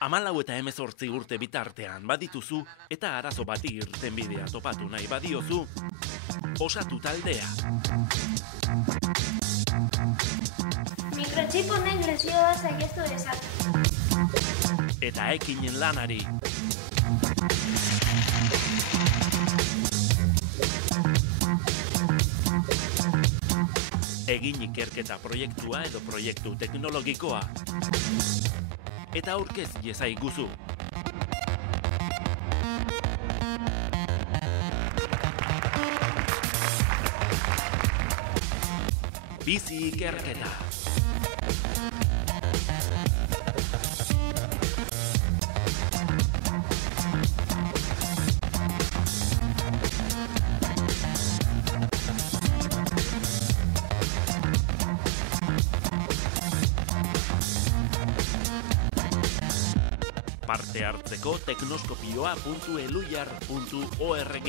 Hamalau eta 18 urte bitartean badituzu eta arazo bati irtenbidea topatu nahi badiozu, osatu taldea. Mikrochip honen lesioa saihestu dezake. Eta ekinen lanari. Egin ikerketa proiektua edo proiektu teknologikoa. Eta aurkez iezaiguzu. Bizi ikerketa. Parte hartzeko teknoskopioa.eluyar.org.